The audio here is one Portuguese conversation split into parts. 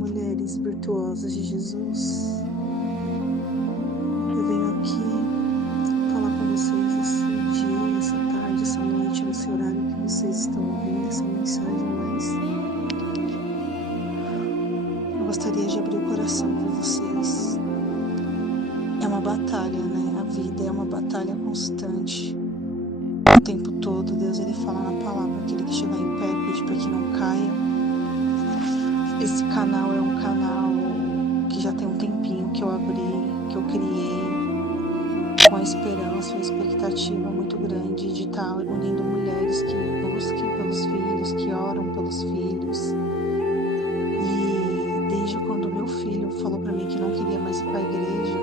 mulheres virtuosas de Jesus. Eu venho aqui falar com vocês esse dia, essa tarde, essa noite, nesse horário que vocês estão ouvindo essa mensagem, mas eu gostaria de abrir o coração para vocês. É uma batalha, né? A vida é uma batalha constante. O tempo todo, Deus ele fala na palavra: aquele que chegar em pé, cuide para que não caia. Esse canal é um canal que já tem um tempinho que eu abri, que eu criei, com a esperança, uma expectativa muito grande de estar unindo mulheres que busquem pelos filhos, que oram pelos filhos. E desde quando meu filho falou para mim que não queria mais ir para a igreja,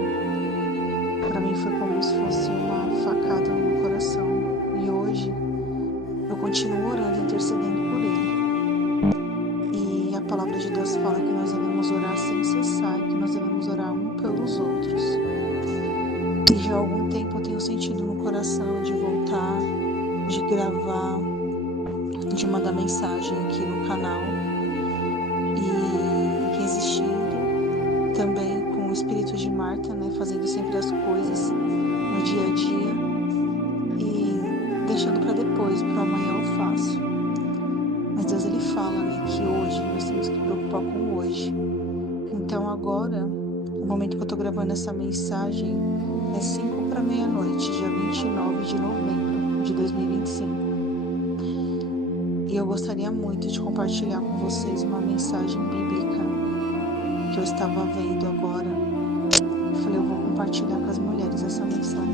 para mim foi como se fosse uma facada no meu coração. E hoje eu continuo orando, intercedendo por ele. E a palavra de Deus fala que nós devemos orar sem cessar, que nós devemos orar um pelos outros. E já há algum tempo eu tenho sentido no coração de voltar, de gravar, de mandar mensagem aqui no canal. E resistindo também com o espírito de Marta, né, fazendo sempre as coisas no dia a dia e deixando para depois, para amanhã eu faço. Mas Deus ele fala, né, que hoje nós temos que preocupar com o hoje. Então agora, no momento que eu estou gravando essa mensagem, é 5 para meia-noite, dia 29 de novembro de 2025. E eu gostaria muito de compartilhar com vocês uma mensagem bíblica que eu estava vendo agora. Eu falei, eu vou compartilhar com as mulheres essa mensagem.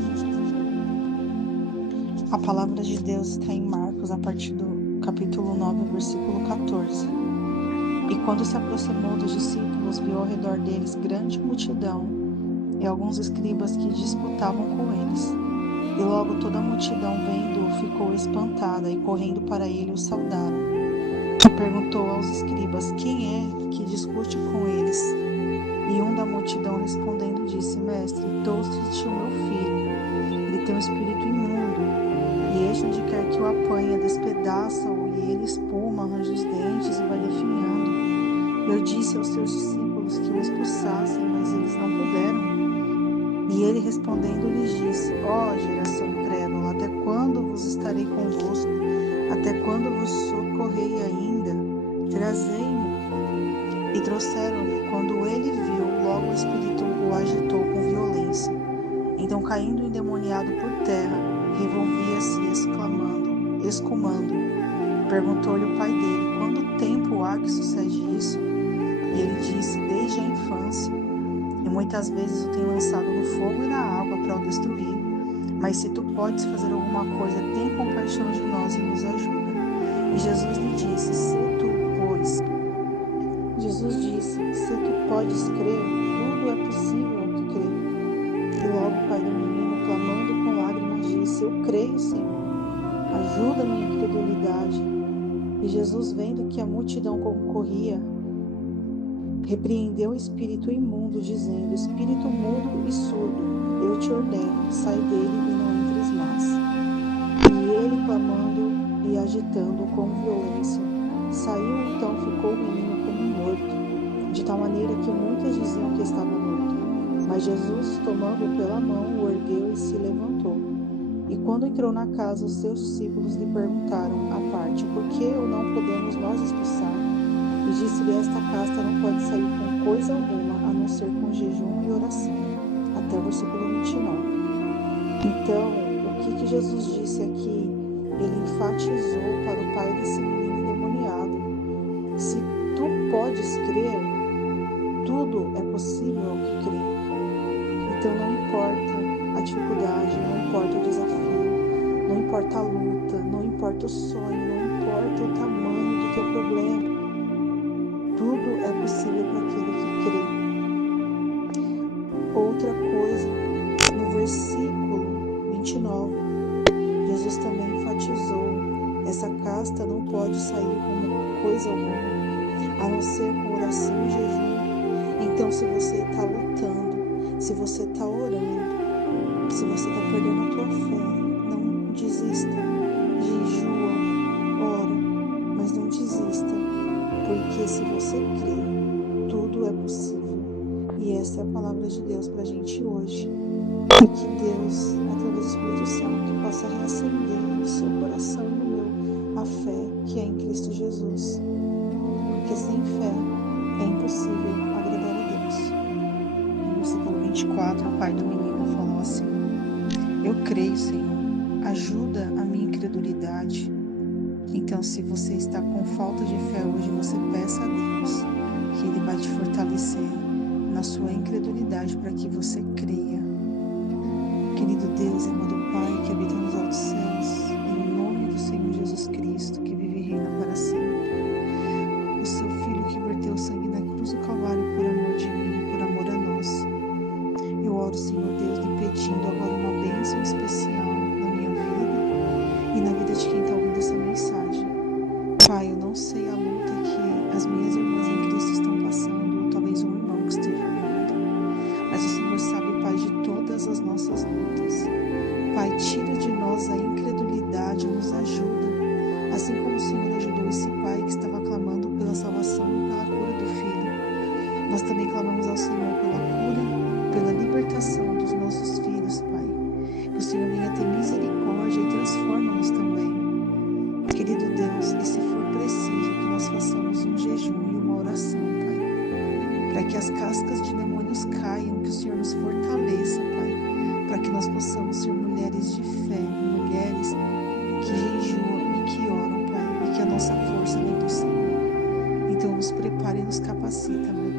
A palavra de Deus está em Marcos, a partir do capítulo 9, versículo 14. E quando se aproximou dos discípulos, viu ao redor deles grande multidão e alguns escribas que disputavam com eles. E logo toda a multidão, vendo-o, ficou espantada e correndo para ele o saudaram. E perguntou aos escribas: quem é que discute com eles? E um da multidão respondendo disse: Mestre, trouxe-te o meu filho. Ele tem um espírito imundo, e este onde quer que o apanha, despedaça-o, e ele espuma, arranja os dentes e vai definhando. Eu disse aos teus discípulos que o expulsassem, mas eles não puderam. E ele respondendo lhes disse: ó geração incrédula, até quando vos estarei convosco? Até quando vos socorrei ainda? Trazei-mo. E trouxeram-no. Quando ele viu, logo o espírito o agitou com violência. Então, caindo endemoniado por terra, revolvia-se, exclamando. Perguntou-lhe o pai dele: quanto tempo há que sucede isso? E ele disse: desde a infância. E muitas vezes o tem lançado no fogo e na água para o destruir. Mas se tu podes fazer alguma coisa, tem compaixão de nós e nos ajuda. E Jesus lhe disse: se tu podes crer, tudo é possível ao que crê. E logo o pai do menino, clamando com lágrimas, disse: eu creio, Senhor, ajuda a minha incredulidade. E Jesus, vendo que a multidão concorria, repreendeu o espírito imundo, dizendo: espírito mudo e surdo, eu te ordeno, sai dele e não entres mais. E ele, clamando e agitando com violência, saiu. Então ficou o menino como morto, de tal maneira que muitos diziam que estava morto. Mas Jesus, tomando-o pela mão, o ergueu e se levantou. E quando entrou na casa, os seus discípulos lhe perguntaram à parte: por que o não podemos nós expulsar? E disse-lhe: esta casta não pode sair com coisa alguma, a não ser com jejum e oração. Até o versículo 29. Então, o que Jesus disse aqui? Ele enfatizou para o pai desse menino endemoniado: se tu podes crer, tudo é possível ao que crê. Então não importa a dificuldade, não importa o desafio, não importa a luta, não importa o sonho, não importa o tamanho do teu problema. Tudo é possível para aquele que crê. Outra coisa, no versículo 29, Jesus também enfatizou: essa casta não pode sair com coisa alguma, a não ser com oração e jejum. Então, se você está lutando, se você está orando, se você está perdendo a tua fé, não desista. Jejua, ora, mas não desista. Porque se você crê, tudo é possível. E essa é a palavra de Deus para a gente hoje. E que Deus, através do Espírito Santo, possa reacender no seu coração e no meu a fé que é em Cristo Jesus. Porque sem fé é impossível agradar a Deus. No versículo 24, o pai do menino falou assim: Eu creio, Senhor, ajuda a minha incredulidade. Então, se você está com falta de fé hoje, você peça a Deus que Ele vai te fortalecer na sua incredulidade para que você creia. Querido Deus, amado Pai, que habita nos altos céus, em nome do Senhor Jesus Cristo, que vive e reina para sempre, o seu Filho que verteu sangue na cruz do Calvário por amor de mim, por amor a nós. Eu oro, Senhor Deus, lhe pedindo agora uma bênção especial na minha vida e na vida de quem está ouvindo essa mensagem. Pai, eu não sei a luta que as minhas irmãs em Cristo estão passando, ou talvez um irmão que esteja ouvindo, mas o Senhor sabe, Pai, de todas as nossas lutas. Pai, tira de nós a incredulidade, nos ajuda, assim como o Senhor ajudou esse pai que estava clamando pela salvação e pela cura do filho. Nós também clamamos ao Senhor pela cura, pela libertação dos nossos filhos, Pai. Que o Senhor venha ter misericórdia e transforma-nos também. Querido Deus, e se for preciso que nós façamos um jejum e uma oração, Pai, para que as cascas de demônios caiam, que o Senhor nos fortaleça, Pai, para que nós possamos ser mulheres de fé, mulheres que jejuam e que oram, Pai, e que a nossa força vem do Senhor. Então nos prepare e nos capacita, meu